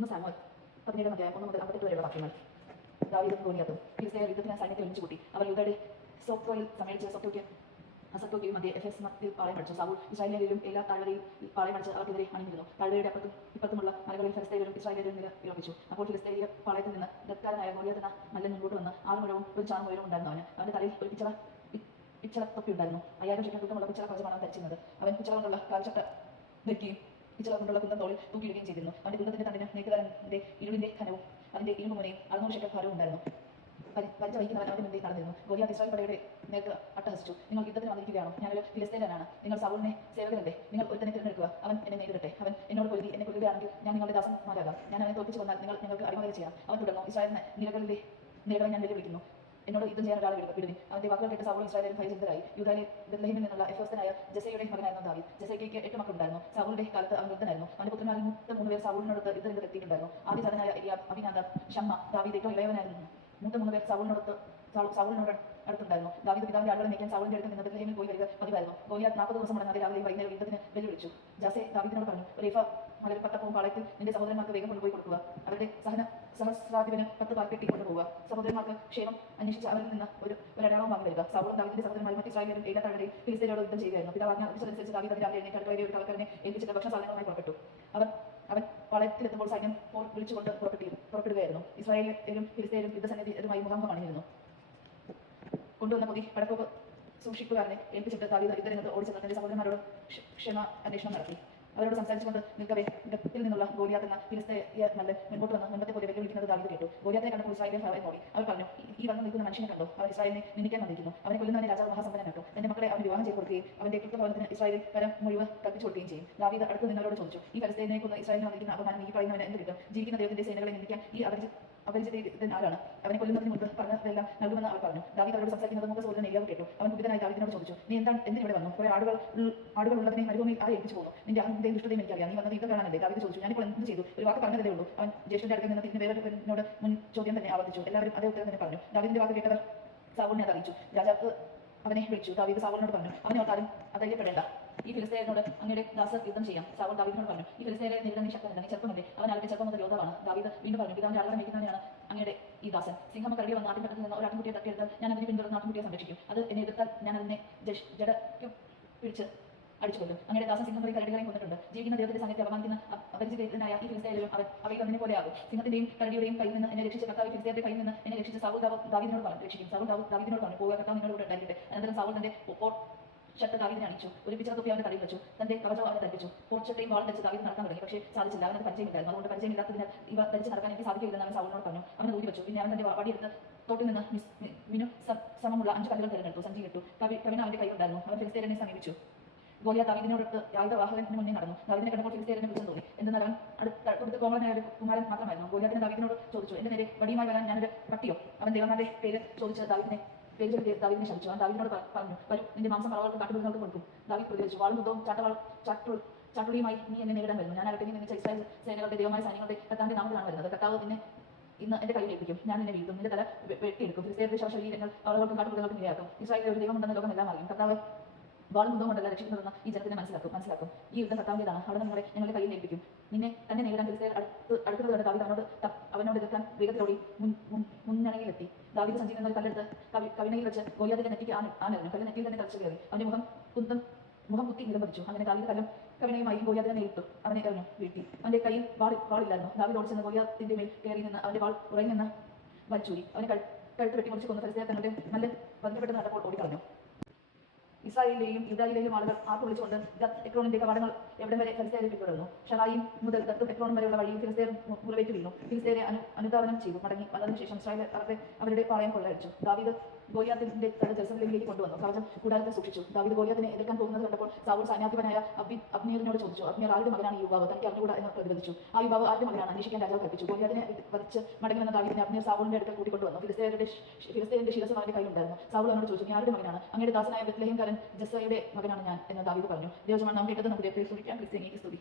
ഒന്ന് സാമുവൽ 17 അധ്യായം 1 മുതൽ 58 വരെയുള്ള വാക്യങ്ങൾ. ദാവീദും ഗോലിയാത്തും ഫിലിസ്ത്യർ യുദ്ധത്തിന് സൈന്യത്തെ ഒന്നിച്ചു കൂട്ടി. അവർ യൂദയുടെ സോക്കോയിൽ സമ്മേളിച്ച് സത്തോയ്ക്കും മധ്യേ എഫെസ് മധ്യത്തിൽ പാളയം അടിച്ചു. സൗൽ ഇസ്രായേലിലും എല്ലാ താഴ്വരയിൽ പാളയം അടിച്ച് അവർക്കെതിരെ അണിഞ്ഞിരുന്നു. താഴ്വരയുടെ അപ്പുറത്തും ഇപ്പുറത്തുമുള്ള മലകളിൽ ഫിലിസ്ത്യരും ഇസ്രായേലും നിലയുറപ്പിച്ചു. അപ്പോൾ ഫിലിസ്തീയ പാളയത്തിൽ നിന്ന് ഗത്കാരനായ ഗോലിയാത്ത് എന്ന മല്ലൻ മുൻപോട്ട് വന്ന് 6 മുഴവും ഒരു ചാണ ഉയരവും ഉണ്ടായിരുന്നു. അവന്റെ തലയിൽ ഒരു പിച്ചള തൊപ്പി ഉണ്ടായിരുന്നു. 5000 ശിഖരം തൂക്കമുള്ള പിച്ചള കവചമാണ് അവൻ ധരിച്ചിരുന്നത്. അവൻ പിച്ചള കൊണ്ടുള്ള കാൽച്ചട്ട ധരിക്കുകയും പിച്ചള കൊണ്ടുള്ള കുന്തം തോളിൽ തൂക്കിയിടുകയും ചെയ്തിരുന്നു. അവന്റെ കുന്തത്തിന്റെ തണ്ടിന് നെയ്ത്തുകാരന്റെ ഇരുളിന്റെ ഖനവും അതിന്റെ ഇരുമ്പ് മുനയും 600 ശിഖരം ഭാരവും ഉണ്ടായിരുന്നു. പരിച വഹിക്കുന്നവൻ അവന്റെ മുൻപിൽ നടന്നിരുന്നു. ഗോലിയാത്ത് ഇസ്രായേൽ പടയുടെ നേർക്ക് അട്ടഹസിച്ചു. നിങ്ങൾ യുദ്ധത്തിന് വന്നിരിക്കുകയാണോ? ഞാനൊരു ഫിലിസ്ത്യനാണ്. നിങ്ങൾ സൗലിനെ സേവകരല്ലേ? നിങ്ങൾ ഒരുത്തനെ തിരഞ്ഞെടുക്കുക, അവൻ എന്നെ നേരിടട്ടെ. അവൻ എന്നോട് പൊരുതി എന്നെ കൊല്ലുകയാണെങ്കിൽ ഞാൻ നിങ്ങളുടെ ദാസന്മാരാകാം. ഞാൻ അവനെ തോൽപ്പിച്ചു കൊന്നാൽ നിങ്ങൾ ഞങ്ങൾക്ക് അടിമകൾ ചെയ്യണം. അവൻ തുടർന്നു, ഇസ്രായേലിനെ നിലകളെ ഞാൻ വെല്ലുവിളിക്കുന്നു. എന്നോട് യുദ്ധം ചെയ്യാൻ ഒരാളെ വിടുവിൻ. അവന്റെ വാക്കുകൾ കേട്ട് സൗളും ഇസ്രായേലും ഭയചിന്തരായി. യൂദയിലെ ബെത്ലഹേമിൽ നിന്നുള്ള എഫ്രോസ്തനായ ജെസയുടെ മകനായിരുന്നു ദാവീദ്. ജെസയ്ക്ക് 8 മക്കളുണ്ടായിരുന്നു. സൗളിന്റെ കാലത്ത് അവൻ വൃദ്ധനായിരുന്നു. അവന്റെ പുത്രന്മാരിൽ മൂത്ത 3 പേർ സൗളിനോടൊത്ത് യുദ്ധത്തിൽ എത്തിയിട്ടുണ്ടായിരുന്നു. ആദ്യ ജാതനായ എലിയാബ്, അബീനാദാബ്, ഷമ്മ, ദാവീദ് ഏറ്റവും ഇളയവനായിരുന്നു. മൂത്ത 3 പേർ സൗളിനോട് അടുത്തുണ്ടായിരുന്നു. ദാവീദ് പിതാവിന്റെ ആളുകളെ നീക്കാൻ സൗളിന്റെ അടുത്ത് നിന്ന് ബെത്ലഹേമിൽ പോയി വരിക പതിവായിരുന്നു. ഗോലിയാത്ത് 40 ദിവസം മുടങ്ങാതെ രാവിലെയും വൈകുന്നേരം യുദ്ധത്തിന് വെല്ലുവിളിച്ചു. ജാസെ ദാവീദിനോട് പറഞ്ഞു, ഒരു എഫ മലയിൽ 10 പവും പാളയത്തിൽ നിന്റെ സഹോദരന്മാർക്ക് വേഗം കൊണ്ടുപോയി കൊടുക്കുക. അവരുടെ സഹസ്രാധിപന് 10 പാൽപ്പെട്ടി കൊണ്ടുപോവുക. സഹോദരന്മാർക്ക് ക്ഷേമം അന്വേഷിച്ച് അവരിൽ നിന്ന് ഒരു അടയാളവും വാങ്ങി വരിക. സൗളും ദാവീദിന്റെ സഹോദരന്മാരും മറ്റ് ഇസ്രായേലും എല്ലാ താഴ്വരയിൽ ഫിലിസ്ത്യരോട് യുദ്ധം ചെയ്യുകയായിരുന്നു. പിതാവ് ആജ്ഞാപിച്ചതനുസരിച്ച് ദാവീദ് രാവിലെ എഴുന്നേറ്റ് അടുക്കളയിലെ ഒരു കളക്കാരനെ ഏൽപ്പിച്ചിട്ട് ഭക്ഷണ സാധനങ്ങളുമായി പുറപ്പെട്ടു. അവൻ പാളയത്തിലെത്തുമ്പോൾ സൈന്യം വിളിച്ചുകൊണ്ട് പുറപ്പെടുകയായിരുന്നു. ഇസ്രായേലും ഫിലിസ്ത്യരും യുദ്ധസന്നിധിയുമായി മുഖാമുഖം അണിഞ്ഞിരുന്നു. കൊണ്ടുവന്ന പൊതി പടക്കോപ്പ് സൂക്ഷിപ്പുകാരനെ ഏൽപ്പിച്ചിട്ട് ദാവീദ് യുദ്ധരംഗത്ത് ഓടിച്ചെന്ന് തന്റെ സഹോദരന്മാരോട് ക്ഷമ അന്വേഷണം നടത്തി. അവരോട് സംസാരിച്ചുകൊണ്ട് നിൽക്കവേ ഗത്തിൽ നിന്നുള്ള ഗോലിയാത്ത് എന്ന ഫിലിസ്തീയ മല്ലൻ മുൻപോട്ട് വന്ന് മുമ്പത്തെ പോലെ വെല്ലുവിളിക്കുന്നത് ദാവീദ് കേട്ടു. ഗോലിയാത്തിനെ കണ്ടപ്പോൾ ഇസ്രായേലിൽ ഭയം തോന്നി. അവർ പറഞ്ഞു, ഈ വന്ന് നിൽക്കുന്ന മനുഷ്യനെ കണ്ടോ? അവൻ ഇസ്രായേലിനെ നിന്ദിക്കാൻ വന്നിരിക്കുന്നു. അവനെ കൊല്ലുന്നവനെ രാജാവ് മഹാസമ്പന്നനാക്കും. തന്റെ മക്കളെ അവൻ വിവാഹം ചെയ്ത് കൊടുക്കുകയും അവന്റെ പുത്രഭവനത്തിന് ഇസ്രായേലിൽ കരം മുഴുവൻ കൽപ്പിച്ചു കൊടുക്കുകയും ചെയ്യും. ദാവീദ് അടുത്ത് നിന്നവരോട് ചോദിച്ചു, ഈ ഫലിസ്തീനെ കൊന്ന് ഇസ്രായേലിൽ വന്നിരിക്കുന്ന അപമാനം ഈ പറയുന്നവന് എന്ത് കിട്ടും? ജീവിക്കുന്ന ദൈവത്തിന്റെ സേനകളെ നിന്ദിക്കാൻ ഈ അപരിചിതൻ ആരാണ്? അവനെ കൊല്ലുന്നതിന് മുൻപ് പറഞ്ഞതെല്ലാം നൽകുമെന്ന് അവർ പറഞ്ഞു. ദാവീദ് അവരോട് സംസാരിക്കുന്നത് മൂത്ത സഹോദരൻ എലിയാബ് കേട്ടു. അവൻ കുപിതനായി ദാവീദിനോട് ചോദിച്ചു, നീ എന്തിന് ഇവിടെ വന്നു? കുറെ ആടുകൾ ഉള്ളതിനെ മരുഭൂമിയിൽ ആരെ ഏൽപ്പിച്ചു പോകുന്നു? നിന്റെ അഹന്തയും ദുഷ്ടതയും എനിക്കറിയാം. നീ വന്നത് യുദ്ധം കാണാനല്ലേ? ദാവീദ് ചോദിച്ചു, ഞാനിപ്പോൾ എന്ത് ചെയ്തു? ഒരു വാക്ക് പറഞ്ഞതേ ഉള്ളൂ. അവൻ ജ്യേഷ്ഠന്റെ അടുത്ത് നിന്ന് തിരിഞ്ഞ് വേറൊരുവനോട് മുൻ ചോദ്യം തന്നെ ആവർത്തിച്ചു. എല്ലാവരും അതേ ഉത്തരം തന്നെ പറഞ്ഞു. ദാവീദിന്റെ വാക്ക് കേട്ടവർ സൗലിനെ അറിയിച്ചു. രാജാവ് അവനെ വിളിച്ചു. ദാവീദ് സൗലിനോട് പറഞ്ഞു, അവനെ ഓർത്താലും അധൈര്യപ്പെടേണ്ട. ഈ ഫിലിസ്തീയരോട് അങ്ങയുടെ ദാസർ യുദ്ധം ചെയ്യാം. സൗൽ ദാവീദിനോട് പറഞ്ഞു, ഈ ഫിലിസ്തീയരെ നേരിടാൻ നീ ശക്തനല്ല, നീ ചെറുപ്പമല്ലേ? അവൻ ആരുടെ ചെറുപ്പം മുതൽ യോദ്ധാവാണ്. ദാവീദ് വീണ്ടും പറഞ്ഞു, പിതാവിന്റെ ആളുകളെ മേയ്ക്കുന്നവനാണ് അങ്ങയുടെ ഈ ദാസൻ. സിംഹം കരടി വന്ന് ആട്ടിൻപറ്റത്തിൽ നിന്ന് ഒരു ആട്ടിൻകുട്ടിയെ തട്ടിയെടുത്താൽ ഞാൻ അതിനെ പിന്തുടർന്ന് ആട്ടിൻകുട്ടിയെ സംരക്ഷിക്കും. അത് എന്നെ എതിർത്താൽ ഞാൻ അതിനെ ജഡയ്ക്കും പിടിച്ച് അടിച്ചു കൊല്ലും. അങ്ങയുടെ ദാസൻ സിംഹങ്ങളെ കരടികളെയും കൊന്നിട്ടുണ്ട്. ജീവിക്കുന്ന ദൈവത്തിന്റെ സമയത്ത് അപമാനിക്കുന്ന അപരിചിതനായ ഈ ഫിലിസ്തീയരും അവയിൽ ഒന്നിനെ പോലെയാകും. സിംഹത്തിന്റെയും കരടിയുടെയും കയ്യിൽ നിന്ന് എന്നെ രക്ഷിച്ച കർത്താവ് ഫിലിസ്തീയരുടെ കയ്യിൽ നിന്ന് എന്നെ രക്ഷിച്ച സൗൽ ദാവീദിനോട് പറഞ്ഞു രക്ഷിക്കും. സൗൽ ദാവീദിനോട് പറഞ്ഞു, പോവുക, കർത്താവ് നിങ്ങളോട് ഉണ്ടായിരിക്കട്ടെ. അനന്തരം സൗൽ തന്റെ ഷർട്ട് ദാവീദിനെ അണിച്ചു. ഒരു പിച്ചള തൊപ്പി അവന്റെ തലയിൽ വെച്ചു. തന്റെ കവചം അവനെ ധരിപ്പിച്ചു. പോർച്ചട്ടയും വാളും ധരിച്ച് ദാവീദ് നടക്കാൻ തുടങ്ങി. പക്ഷേ സാധിച്ചില്ല. അവനത് പരിചയമില്ലായിരുന്നു. അതുകൊണ്ട് പരിചയമില്ലാത്തതിനാൽ ഇവ ധരിച്ച് നടക്കാൻ എനിക്ക് സാധിക്കില്ലെന്ന് അവൻ സൗലിനോട് പറഞ്ഞു. അവനെ ഊരി വെച്ചു. പിന്നെ അവൻ തന്റെ വടിയെടുത്ത് തോട്ടിൽ നിന്ന് മിനു സമമുള്ള 5 കല്ലുകൾ തിരഞ്ഞെടുത്തു. സഞ്ചി കിട്ടു. കവിന അവന്റെ കൈയുണ്ടായിരുന്നു. അവൻ ഫിലിസ്തീയരെ സമീപിച്ചു. ഗോലിയാത്ത് ദാവീദിനോടൊത്ത് ആയുധവാഹകത്തിന് മുന്നേ നടന്നു. ദാവീദിനെ കണ്ടപ്പോൾ ഫിലിസ്തീയരെ വിളിച്ചു തോന്നി. എന്നാൽ അവൻ അടുത്ത കോമളനായ ഒരു കുമാരൻ മാത്രമായിരുന്നു. ഗോലിയാത്തിനെ ദാവീദിനോട് ചോദിച്ചു, എന്റെ നേരെ വടിയുമായി വരാൻ ഞാനൊരു പട്ടിയോ? അവൻ ദേവന്മാരുടെ പേര് ചോദിച്ച് ദാവീദിനെ ശമിച്ചു. അവൻ ദാവീദിനോട് പറഞ്ഞു, വരും, നിന്റെ മാംസം പറവകൾക്ക് കാട്ടുമൃഗങ്ങൾക്ക് കൊടുക്കും. ദാവീദ് പ്രതികരിച്ചു, വാളും യുദ്ധവും ചാട്ടുളിയുമായി നീ എന്നെ നേരിടാൻ വരുന്നു. ഞാൻ അകട്ടെ നിന്നെ ഇസ്രായേൽ സേനകളുടെ ദൈവമായ സൈന്യങ്ങളുടെ കർത്താവിന്റെ നാമത്തിലാണ് വരുന്നത്. കർത്താവ് നിന്നെ ഇന്ന് എന്റെ കയ്യിൽ ഏൽപ്പിക്കും. ഞാൻ നിന്നെ വീഴ്ത്തും, നിന്റെ തല വെട്ടിയെടുക്കും. ഫിലിസ്തീയരുടെ ശവശരീരങ്ങൾ ആളുകൾക്കും കാട്ടുമൃഗങ്ങൾക്കും ഇരയാക്കും. ഇസ്രായേലിൽ ഒരു ദൈവമുണ്ടെന്ന് ലോകം എല്ലാം അറിയും. കർത്താവ് വാളും യുദ്ധവും കൊണ്ടല്ല രക്ഷിക്കുന്നതെന്ന് ഈ ജനത്തിനെ മനസ്സിലാക്കും. ഈ യുദ്ധം കർത്താവിന്റേതാണ്. അവിടെ ഞങ്ങളുടെ കയ്യിൽ ഏൽപ്പിക്കും. നിന്നെ തന്നെ നേരിടാൻ ഫിലിസ്തീയർ അടുത്തത് കണ്ട് ദാവീദ് അവനോട് എതിർക്കാൻ വേഗത്തിലോടി മുന്നണിയിലെത്തി. ദാവീദ് സഞ്ചിയിൽ നിന്ന് ഒരു കല്ലെടുത്ത് കവിനയിൽ വെച്ച് ഗോലിയാത്തിന്റെ നെറ്റിക്ക് ആണെറിഞ്ഞു. കല്ല് നെറ്റിയിൽ തന്നെ തറച്ചു കയറി. അവന്റെ മുഖം കുത്തി നിലംപതിച്ചു. അങ്ങനെ ദാവീദ് കല്ലും കവിനയുമായി ഗോലിയാത്തിനെ നേരിട്ടു. അവനെ എറിഞ്ഞു വീഴ്ത്തി. അവന്റെ കയ്യിൽ വാളില്ലായിരുന്നു. ദാവീദ് ഓടിച്ചെന്ന് ഗോലിയാത്തിന്റെ മേൽ കയറി നിന്ന് അവന്റെ വാൾ ഉറയിൽ നിന്ന് വലിച്ചൂരി. അവനെ കഴുത്ത് വെട്ടി മുറിച്ച് കൊന്ന് ഫിലിസ്തീയർ തങ്ങളുടെ നല്ല ബന്ധപ്പെട്ട് നടന്നപ്പോൾ ഓടിക്കളഞ്ഞു. ഇസ്രായേലിലെയും യൂദായിലെയും ആളുകൾ ആർപ്പ് വിളിച്ചുകൊണ്ട് എക്രോണിന്റെ കവാടങ്ങൾ എവിടെ വരെ ഫിലിസ്തീയരെ പിന്തുടർന്നു. ഷറായും മുതൽ ഗത്തും എക്രോണും വരെയുള്ള വഴിയിൽ ഫിലിസ്തീയർ മുറിവേറ്റ് വീണു. ഫിലിസ്തീയരെ അനുധാവനം ചെയ്തു. മടങ്ങി വന്നതിനു ശേഷം ഇസ്രായേൽ അവരുടെ പാളയം കൊള്ളയടിച്ചു. ദാവീദ് ഗോലിയാത്തിന്റെ തല ജെറുസലേമിലേക്ക് കൊണ്ടുവന്നു. കവചം കൂടാരത്തിൽ സൂക്ഷിച്ചു. ദാവീദ് ഗോലിയാത്തിനെ എതിർക്കാൻ പോകുന്നത് കണ്ടപ്പോൾ സൗൽ സൈന്യാധിപനായ അബ്നേറിനോട് ചോദിച്ചു, അബ്നേർ ആരുടെ മകനാണ് ഈ യുവാവ്? തനിക്ക് അറിഞ്ഞുകൂടാ എന്ന് പ്രതിരോധിച്ചു. ആ യുവാവ് ആരുടെ മകനാണ് അന്വേഷിക്കാൻ രാജാവ് കൽപ്പിച്ചു. ഗോലിയാത്തിനെ വധിച്ച് മടങ്ങി വന്ന ദാവീദിനെ അബ്നേർ സൗലിന്റെ അടുക്കൽ കൂട്ടിക്കൊണ്ടുവന്നു. ഫിലിസ്തീയരുടെ ശിരസ് അവന്റെ കയ്യിലുണ്ടായിരുന്നു. സൗൽ അവനോട് ചോദിച്ചു, നീ ആരുടെ മകനാണ്? അങ്ങയുടെ ദാസനായ ബെത്ലഹേംകാരൻ ജെസ്സയുടെ മകനാണ് ഞാൻ എന്ന് ദാവീദ് പറഞ്ഞു. ദൈവജനമാണ് നാം കേട്ടത്. നമുക്ക് സ്തുതി.